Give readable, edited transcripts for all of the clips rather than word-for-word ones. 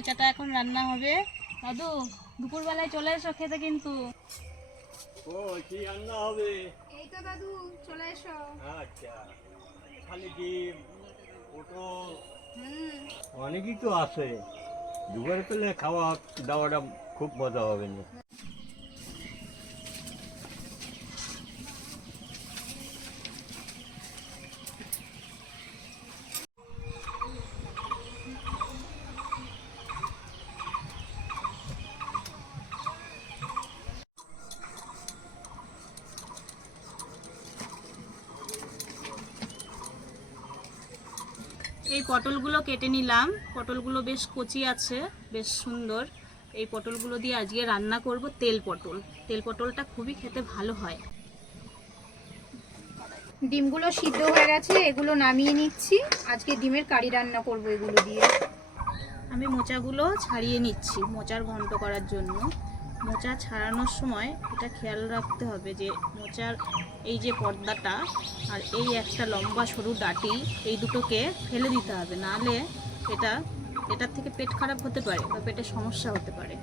মোচাটা এখন রান্না হবে। দাদু দুপুরবেলায় চলে এসো খেতে কিন্তু। ও কি রান্না হবে? এই তো দাদু চলে এসো। আচ্ছা, খালি ডিম, পটল, হুম। অনেকই তো আছে। দুপুরে পেলে খাওয়া দাওয়াটা খুব মজা হবে না। এই পটলগুলো কেটে নিলাম। পটলগুলো বেশ কচি আছে, বেশ সুন্দর। এই পটলগুলো দিয়ে আজকে রান্না করব তেল পটল। তেল পটলটা খুবই খেতে ভালো হয়। ডিমগুলো সিদ্ধ হয়ে গেছে, এগুলো নামিয়ে নিচ্ছি। আজকে ডিমের কারি রান্না করব এগুলো দিয়ে। আমি মোচাগুলো ছাড়িয়ে নিচ্ছি মোচার ঘন্ট করার জন্য। মোচা ছাড়ানোর সময় এটা খেয়াল রাখতে হবে যে মোচার এই যে পর্দাটা আর এই একটা লম্বা সরু ডাঁটি, এই দুটোকে ফেলে দিতে হবে, নাহলে এটার থেকে পেট খারাপ হতে পারে বা পেটে সমস্যা হতে পারে।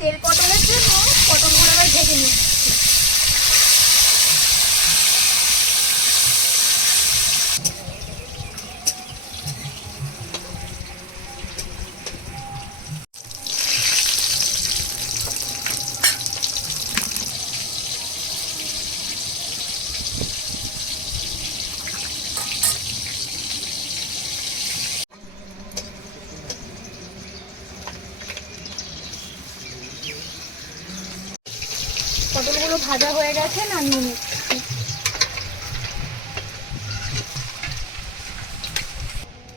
তেল পটলের জন্য পটলগুলো আবার ভেজে নিচ্ছি। পটলগুলো ভাজা হয়ে গেছে, নামিয়ে নিচ্ছি।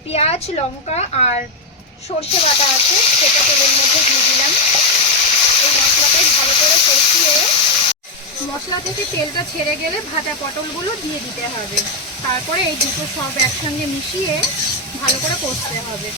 পেঁয়াজ, লঙ্কা আর সর্ষে বাটা আছে, সেটা তেলের মধ্যে দিয়ে দিলাম। এই মশলাটাই ভালো করে কষিয়ে মশলা থেকে তেলটা ছেড়ে গেলে ভাজা পটলগুলো দিয়ে দিতে হবে। তারপরে এই দুটো সব একসঙ্গে মিশিয়ে ভালো করে কষতে হবে।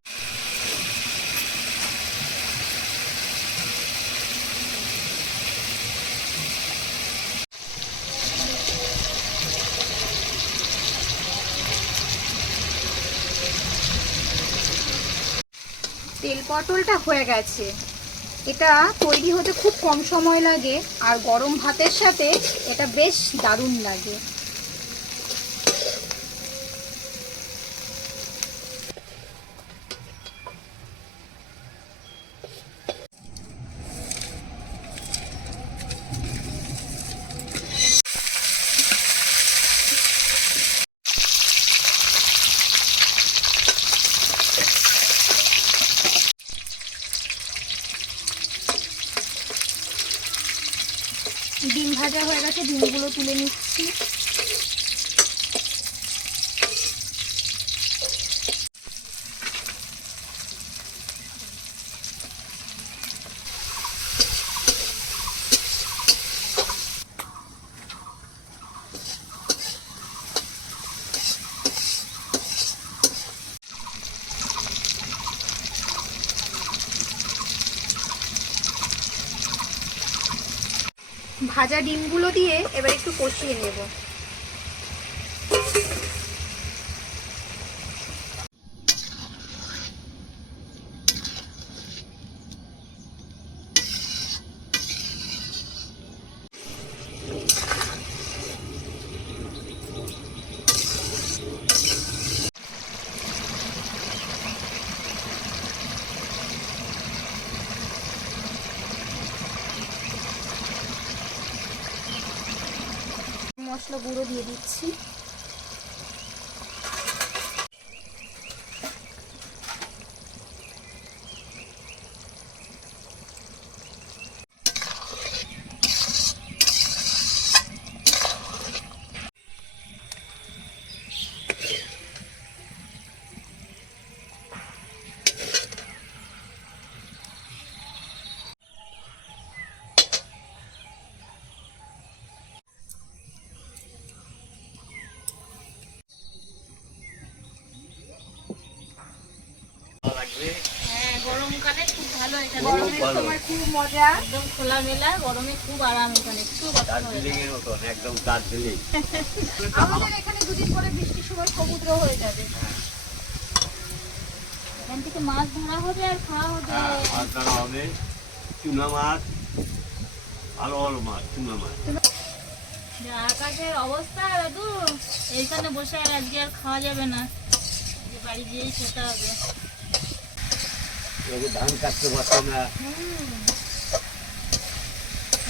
তেল পটলটা হয়ে গেছে। এটা তৈরি হতে খুব কম সময় লাগে, আর গরম ভাতের সাথে এটা বেশ দারুণ লাগে। ডিম ভাজা হয়ে গেছে, ডিমগুলো তুলে নিচ্ছি। ভাজা ডিমগুলো দিয়ে এবার একটু কষিয়ে নেব। মশলা গুঁড়ো দিয়ে দিচ্ছি। গরমকালে খুব ভালো এখানে। গরমের ভালো। সময় খুব মজা। একদম খোলামেলা, গরমে খুব আরাম এখানে, একটু কষ্ট হয় না। দার্জিলিং এর মতন, একদম দার্জিলিং। আমাদের এখানে দুদিন পরে বৃষ্টির সময় সমুদ্র হয়ে যাবে। এখান থেকে মাছ ধরা হবে আর খাওয়া হবে। হ্যাঁ, মাছ ধরা হবে, চুনা মাছ, ভালো ভালো মাছ, চুনা মাছ। যা আকাশের অবস্থা দাদু, এইখানে বসে আর আজকে আর খাওয়া যাবে না, যে বাড়ি গিয়েই খেতে হবে। এবারে ধান কাটতে পারছে না।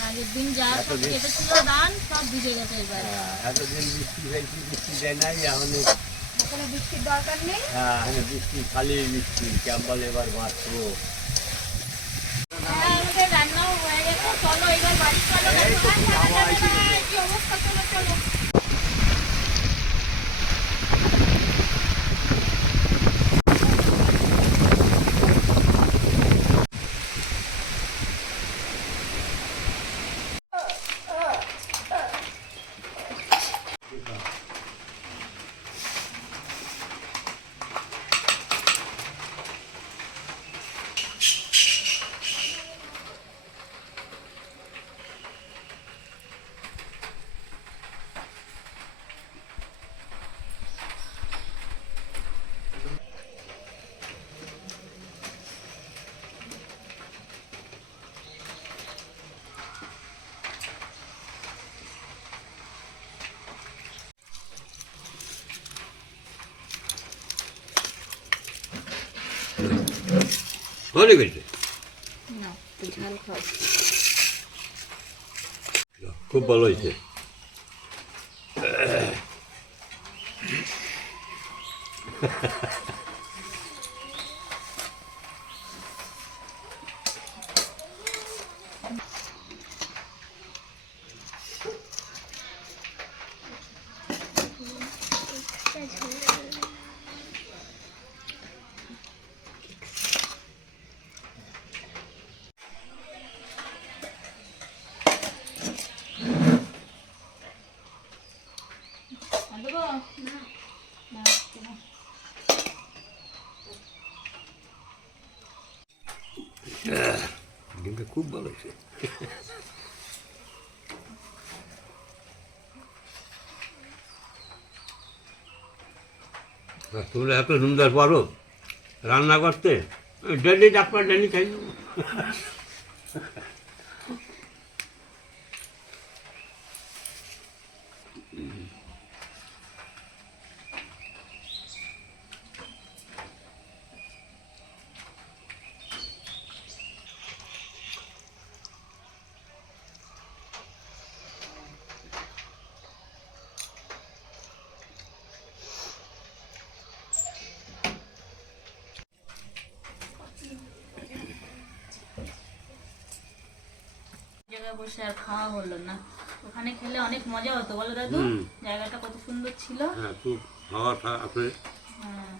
আগের দিন যা সব এতদিন- কেটেছিল ধান সব ভিজে গেছে এবার। এতদিন বৃষ্টি হয়েছে, বৃষ্টি দেয় নাই, এখন কোনো বৃষ্টির দরকার নেই। বৃষ্টি, খালি বৃষ্টি, ক্যাম্বল এবার বাঁচবো। হ্যাঁ, আমাদের রান্নাও হয়ে গেছে, চলো এবার বাড়ি চলো। এই তো রান্না খাওয়া যাবে না, হয়েছে। কি অবস্থা, চলো চলো। হয়ে গেছে, না, একটু ঝাল খাও। খুব ভালো হয়েছে। আর দেবো? না, দেবো। ডিমটা খুব ভালো হয়েছে। তোমরা এত সুন্দর পারো রান্না করতে, ডেলি ডাক্তার ডেলি খাই। জায়গায় বসে আর খাওয়া হলো না, ওখানে খেলে অনেক মজা হতো বলো দাদু। হুম। জায়গাটা কত সুন্দর ছিল। হ্যাঁ, খুব হাওয়া আছে। হ্যাঁ।